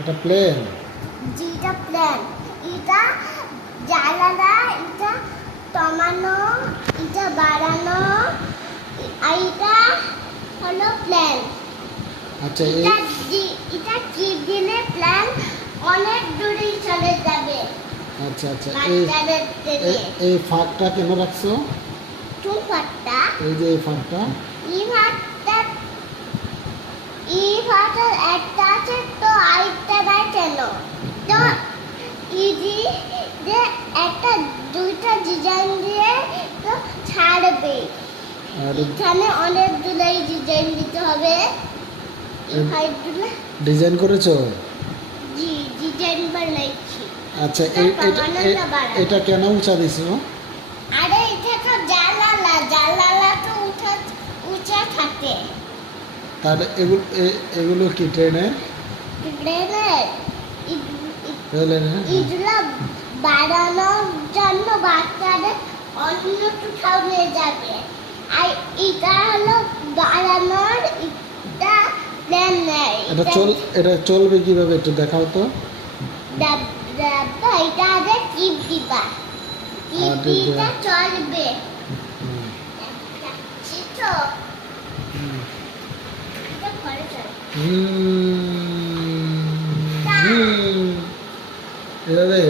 এটা প্লেন। যেটা প্ল্যান, এটা জানালা, এটা কমানো, এটা বাড়ানো, আর এটা হলো প্ল্যান। আচ্ছা এটা কি দিলে প্ল্যান অনেক দূরে চলে যাবে আচ্ছা আচ্ছা বাচ্চাদের থেকে। এই ফাঁকটা কেন রাখছো? কোন ফাঁকটা? এই যে এই ফাঁকটা। এই ফাঁকটা, এই ফাঁকটার একটা আছে তো আরেকটা নাই কেন? তো ইজি যে একটা দুইটা ডিজাইন দিয়ে তো ছাড়বে। আর এখানে অনেক দূরে ডিজাইন দিতে হবে। এই ফাইলগুলো ডিজাইন করেছো? জি ডিজাইন বানাইছি। আচ্ছা এটা কেন উঁচা দিছো? আরে এটা তো জানালা, জানালা তো উঁচা থাকে। তাহলে এগুলো কি ট্রেনে? রেলের রেলের? এগুলো বাড়ানোর জন্য বাচ্চাদের অন্য কোথাও নিয়ে যাবে। আর এটা হলো বাড়ানোর, এটা প্ল্যান নেই। এটা চলবে কিভাবে একটু দেখাও তো। এটা আগে টিপ দিবা, টিপ দিতে চলবে। দেখছি তো এটা পরে চলবে। এভাবে